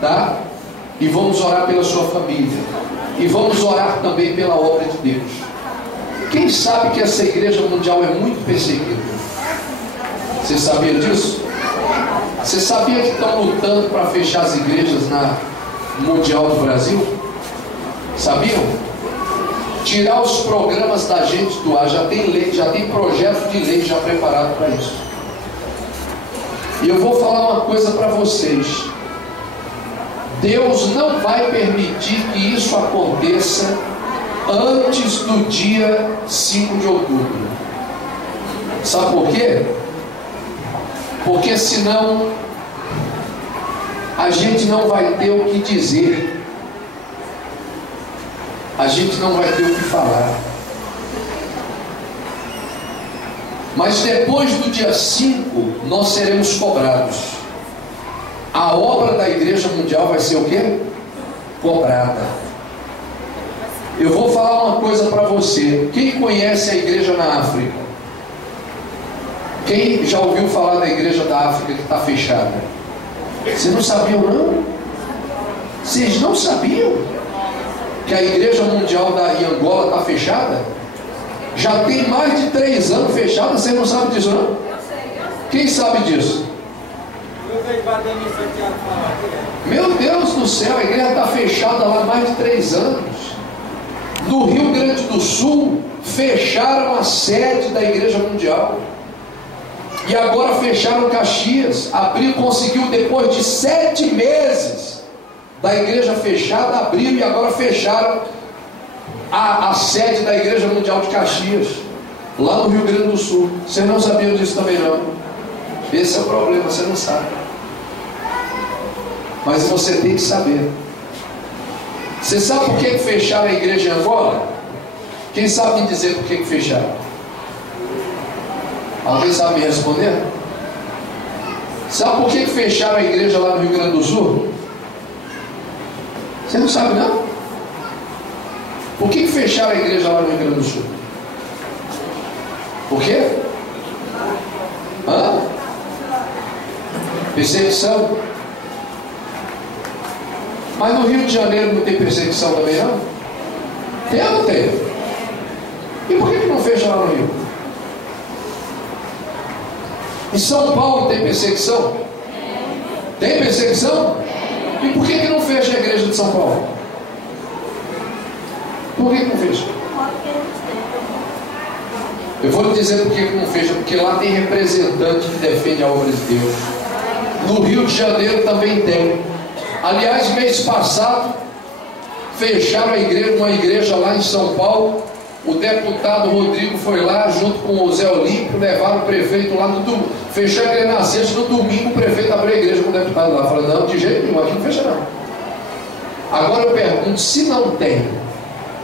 tá? E vamos orar pela sua família. E vamos orar também pela obra de Deus. Quem sabe que essa igreja mundial é muito perseguida? Você sabia disso? Você sabia que estão lutando para fechar as igrejas na mundial do Brasil? Sabiam? Tirar os programas da gente do ar. Já tem lei, já tem projeto de lei já preparado para isso. E eu vou falar uma coisa para vocês. Deus não vai permitir que isso aconteça antes do dia 5 de outubro. Sabe por quê? Porque senão a gente não vai ter o que dizer. A gente não vai ter o que falar. Mas depois do dia 5 nós seremos cobrados. A obra da Igreja Mundial vai ser o quê? Cobrada. Eu vou falar uma coisa para você. Quem conhece a igreja na África? Quem já ouviu falar da igreja da África que está fechada? Vocês não sabiam, não? Vocês não sabiam que a Igreja Mundial em Angola está fechada? Já tem mais de 3 anos fechada. Vocês não sabem disso, não? Quem sabe disso? Meu Deus do céu, a igreja está fechada lá há mais de 3 anos. No Rio Grande do Sul fecharam a sede da Igreja Mundial. E agora fecharam Caxias. Abril conseguiu, depois de 7 meses da igreja fechada, abriu e agora fecharam a sede da Igreja Mundial de Caxias, lá no Rio Grande do Sul. Vocês não sabiam disso também, não? Esse é o problema, você não sabe. Mas você tem que saber. Você sabe por que fecharam a igreja em Angola? Quem sabe me dizer por que fecharam? Alguém sabe me responder? Sabe por que fecharam a igreja lá no Rio Grande do Sul? Você não sabe, não? Por que fecharam a igreja lá no Rio Grande do Sul? Por quê? Hã? Perseguição. Mas no Rio de Janeiro não tem perseguição também, não? Tem ou não tem? E por que não fecha lá no Rio? Em São Paulo tem perseguição? Tem perseguição? E por que não fecha a igreja de São Paulo? Por que não fecha? Eu vou lhe dizer por que não fecha. Porque lá tem representante que defende a obra de Deus. No Rio de Janeiro também tem. Aliás, mês passado fecharam uma igreja lá em São Paulo. O deputado Rodrigo foi lá junto com o Zé Olímpio, levaram o prefeito lá no domingo, fecharam a igreja na sexta, no domingo o prefeito abriu a igreja com o deputado lá, falou: não, de jeito nenhum, aqui não fecha não. Agora eu pergunto, se não tem,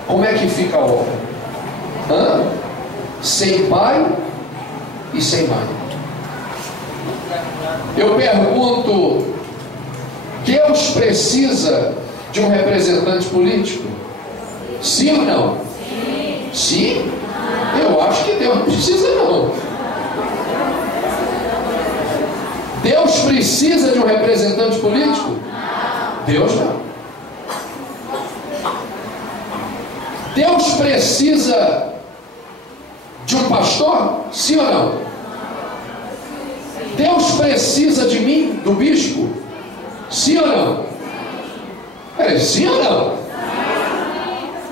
como é que fica a obra? Hã? Sem pai e sem mãe. Eu pergunto, Deus precisa de um representante político? Sim ou não? Sim? Eu acho que Deus não precisa, não. Deus precisa de um representante político? Deus não. Deus precisa de um pastor? Sim ou não? Deus precisa de mim, do bispo? Sim ou não? Peraí, sim ou não?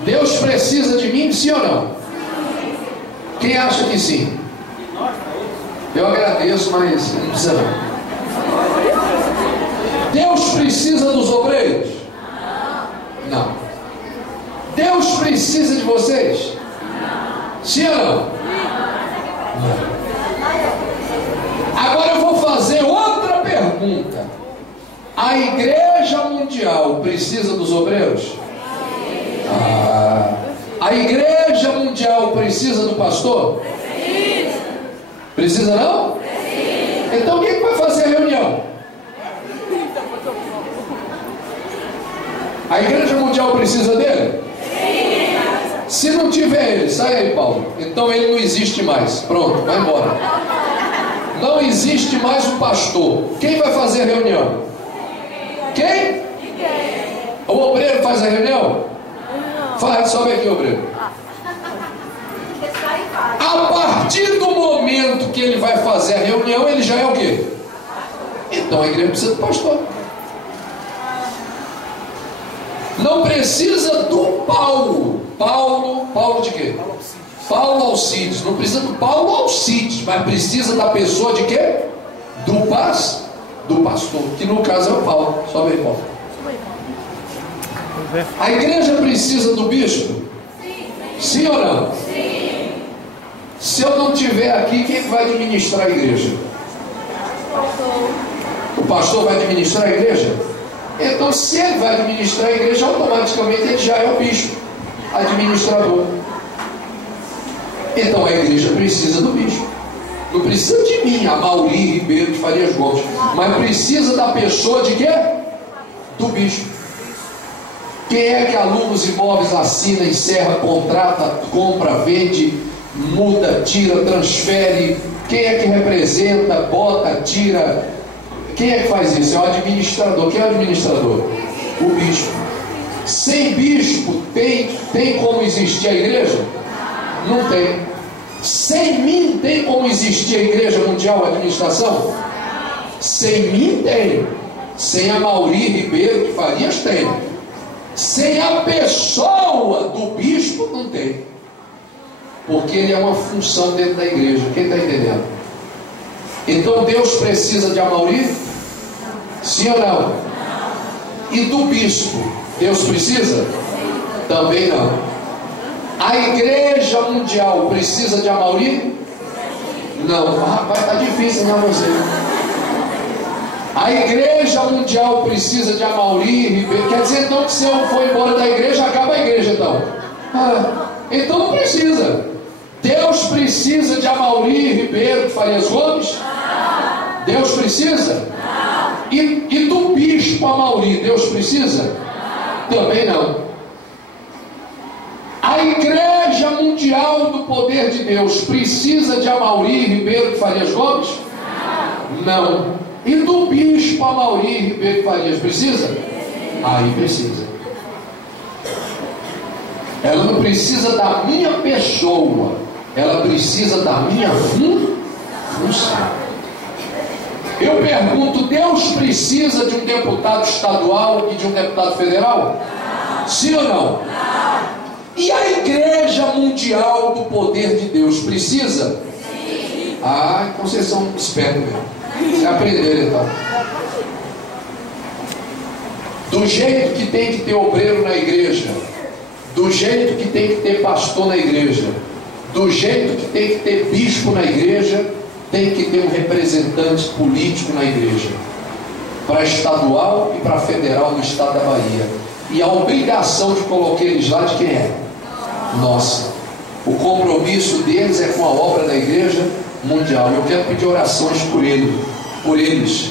Deus precisa de mim, sim ou não? Quem acha que sim? Eu agradeço, mas não precisa não. Deus precisa dos obreiros? Não. Deus precisa de vocês? Sim ou não? Não. Agora eu vou fazer outra pergunta. A Igreja Mundial precisa dos obreiros? A Igreja Mundial precisa do pastor? Precisa. Precisa não? Precisa. Então quem vai fazer a reunião? A Igreja Mundial precisa dele? Precisa. Se não tiver ele, sai aí, Paulo. Então ele não existe mais. Pronto, vai embora. Não existe mais o pastor. Quem vai fazer a reunião? Quem? Faz, sobe aqui, obreiro. A partir do momento que ele vai fazer a reunião, ele já é o quê? Então a igreja precisa do pastor. Não precisa do Paulo. Paulo de quê? Paulo Alcides. Não precisa do Paulo Alcides, mas precisa da pessoa de quê? Do pastor, que no caso é o Paulo. Sobe aí, Paulo. A igreja precisa do bispo? Sim ou não? Sim. Se eu não estiver aqui, quem vai administrar a igreja? O pastor vai administrar a igreja? Então, se ele vai administrar a igreja, automaticamente ele já é o bispo, administrador. Então a igreja precisa do bispo. Não precisa de mim, Amaury Ribeiro de Farias Gomes, mas precisa da pessoa de quê? Do bispo. Quem é que aluga os imóveis, assina, encerra, contrata, compra, vende, muda, tira, transfere? Quem é que representa, bota, tira? Quem é que faz isso? É o administrador. Quem é o administrador? O bispo. Sem bispo, tem como existir a igreja? Não tem. Sem mim, tem como existir a Igreja Mundial, a administração? Sem mim, tem. Sem Amaury Ribeiro de Farias, tem. Sem a pessoa do bispo, não tem. Porque ele é uma função dentro da igreja. Quem está entendendo? Então Deus precisa de Amaury? Sim ou não? E do bispo, Deus precisa? Também não. A Igreja Mundial precisa de Amaury? Não. Rapaz, está difícil, né, você? A Igreja Mundial precisa de Amaury Ribeiro. Quer dizer então que se eu for embora da igreja, acaba a igreja então? Então não precisa. Deus precisa de Amaury Ribeiro de Farias Gomes? Deus precisa? E do bispo Amaury, Deus precisa? Também não. A Igreja Mundial do Poder de Deus precisa de Amaury Ribeiro de Farias Gomes? Não. E do bispo Amaury Ribeiro de Farias precisa? Aí precisa. Ela não precisa da minha pessoa, ela precisa da minha função. Eu pergunto, Deus precisa de um deputado estadual e de um deputado federal? Sim ou não? E a Igreja Mundial do Poder de Deus precisa? Sim. Então vocês são espertos mesmo. Vocês aprenderam então. Do jeito que tem que ter obreiro na igreja, do jeito que tem que ter pastor na igreja, do jeito que tem que ter bispo na igreja, tem que ter um representante político na igreja, para estadual e para federal no estado da Bahia. E a obrigação de colocar eles lá de quem é? Nossa. O compromisso deles é com a obra da Igreja Mundial. Eu quero pedir orações por eles.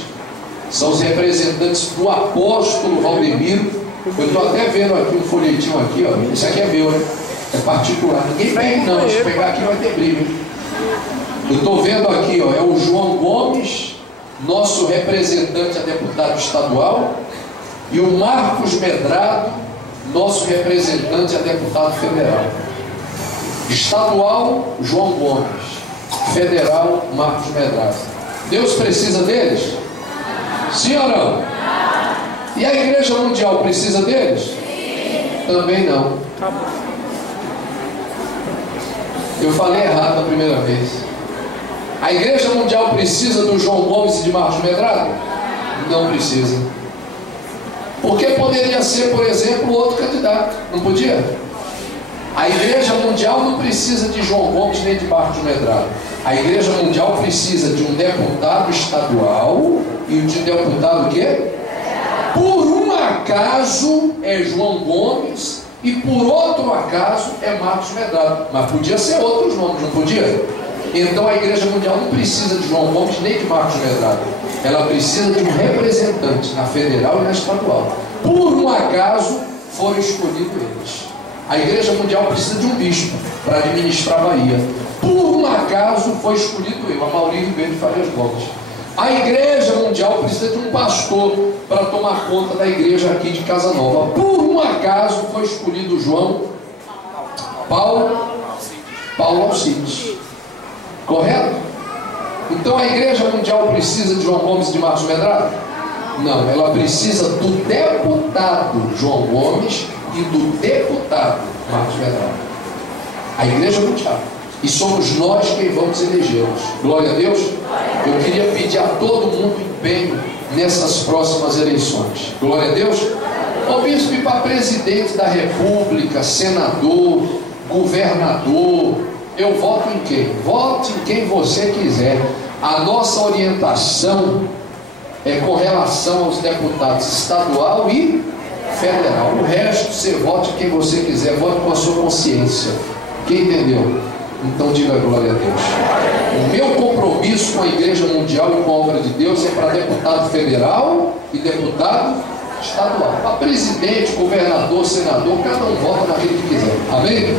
São os representantes do apóstolo Valdemiro. Eu estou até vendo aqui um folhetinho aqui, ó. Esse aqui é meu, né? É particular. Ninguém pega não, se pegar aqui vai ter briga. Eu estou vendo aqui, ó, é o João Gomes, nosso representante a deputado estadual, e o Marcos Medrado, nosso representante a deputado federal. Estadual, João Gomes. Federal, Marcos Medrado. Deus precisa deles? Sim ou não? E a Igreja Mundial precisa deles? Também não. Eu falei errado na primeira vez. A Igreja Mundial precisa do João Gomes e de Marcos Medrado? Não precisa. Porque poderia ser, por exemplo, outro candidato. Não podia? A Igreja Mundial não precisa de João Gomes nem de Marcos Medrado. A Igreja Mundial precisa de um deputado estadual e de um deputado o quê? Por um acaso é João Gomes e por outro acaso é Marcos Medrado. Mas podia ser outros nomes, não podia? Então a Igreja Mundial não precisa de João Gomes nem de Marcos Medrado. Ela precisa de um representante na federal e na estadual. Por um acaso foram escolhidos eles. A Igreja Mundial precisa de um bispo para administrar a Bahia. Por um acaso foi escolhido eu, Amaury Ribeiro de Farias Gomes. A Igreja Mundial precisa de um pastor para tomar conta da igreja aqui de Casa Nova. Por um acaso foi escolhido João Paulo Alcides. Correto? Então a Igreja Mundial precisa de João Gomes e de Marcos Medrado? Não, ela precisa do deputado João Gomes e do deputado Marcos Medrado. A Igreja Mundial. E somos nós quem vamos elegê-los. Glória a Deus. Eu queria pedir a todo mundo empenho nessas próximas eleições. Glória a Deus. Ô bispo, para presidente da República, senador, governador, eu voto em quem? Vote em quem você quiser. A nossa orientação é com relação aos deputados estadual e federal. O resto, você vote quem você quiser, vote com a sua consciência. Quem entendeu? Então diga glória a Deus. O meu compromisso com a Igreja Mundial e com a obra de Deus é para deputado federal e deputado estadual. Para presidente, governador, senador, cada um vota naquele que quiser. Amém?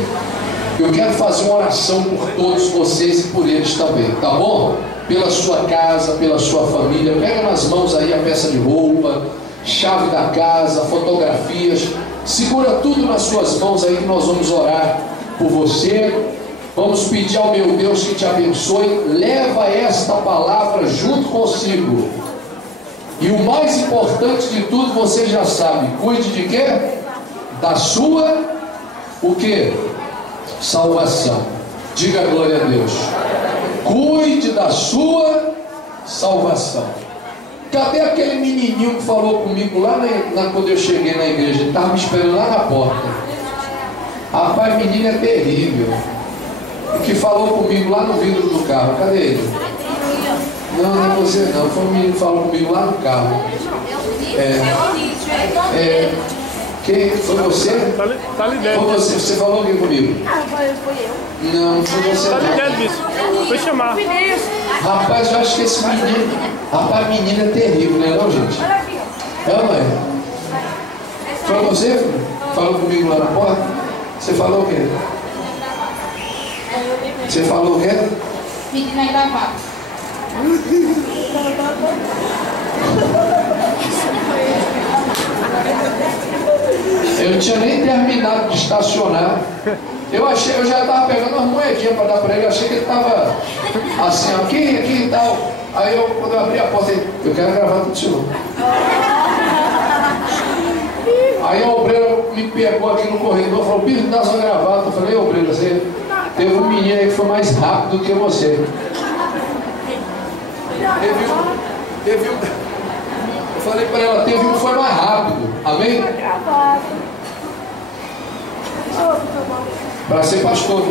Eu quero fazer uma oração por todos vocês e por eles também, tá bom? Pela sua casa, pela sua família. Pega nas mãos aí a peça de roupa, chave da casa, fotografias. Segura tudo nas suas mãos aí que nós vamos orar por você. Vamos pedir ao meu Deus que te abençoe. Leva esta palavra junto consigo. E o mais importante de tudo, você já sabe. Cuide de quê? Da sua, o quê? Salvação. Diga glória a Deus. Cuide da sua salvação. Cadê aquele menininho que falou comigo lá quando eu cheguei na igreja? Ele estava me esperando lá na porta. Rapaz, menino é terrível. O que falou comigo lá no vidro do carro, cadê ele? Não, não é você não, foi um menino que falou comigo lá no carro. Quem foi você? Tá ali dentro. Foi você falou aqui comigo? Foi eu. Não, não foi você Tá ali não. dentro, bicho. Foi chamar. Rapaz, eu acho que esse menino, rapaz, menino é terrível, né não, gente? Olha aqui. É, mãe? Foi você? Falou comigo lá na porta? Você falou o quê? Você falou o quê? Menina ainda vai. Eu não tinha nem terminado de estacionar. Eu já estava pegando umas moedinhas para dar para ele. Eu achei que ele estava assim, ó, aqui e tal. Aí quando eu abri a porta, eu quero gravar tudo de novo. Aí a obreira me pegou aqui no corredor e falou: Bicho, dá sua gravata. Eu falei: obreira, você teve um menino aí que foi mais rápido do que você. Eu falei para ela: teve um que foi mais rápido. Amém? Para ser pastor.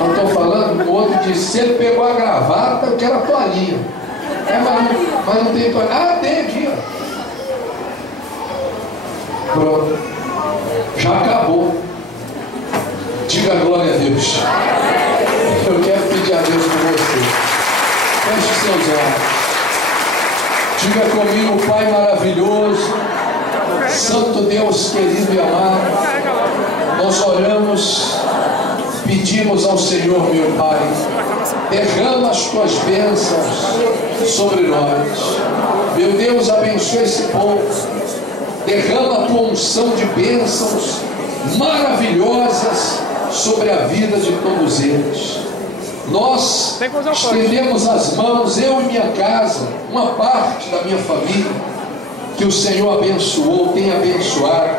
Eu estou falando, o outro disse: se ele pegou a gravata, eu quero a toalhinha. Mas não tem toalhinha. Ah, tem aqui, ó. Pronto. Já acabou. Diga glória a Deus. Eu quero pedir a Deus por você. Feche os seus olhos. Diga comigo: Pai maravilhoso, Santo Deus querido e amado, nós oramos, pedimos ao Senhor, meu Pai, derrama as tuas bênçãos sobre nós. Meu Deus, abençoa esse povo, derrama a tua unção de bênçãos maravilhosas sobre a vida de todos eles. Nós estendemos as mãos, eu e minha casa, uma parte da minha família, que o Senhor abençoou, tem abençoado.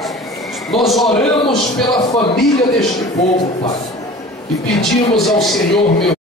Nós oramos pela família deste povo, Pai, e pedimos ao Senhor, meu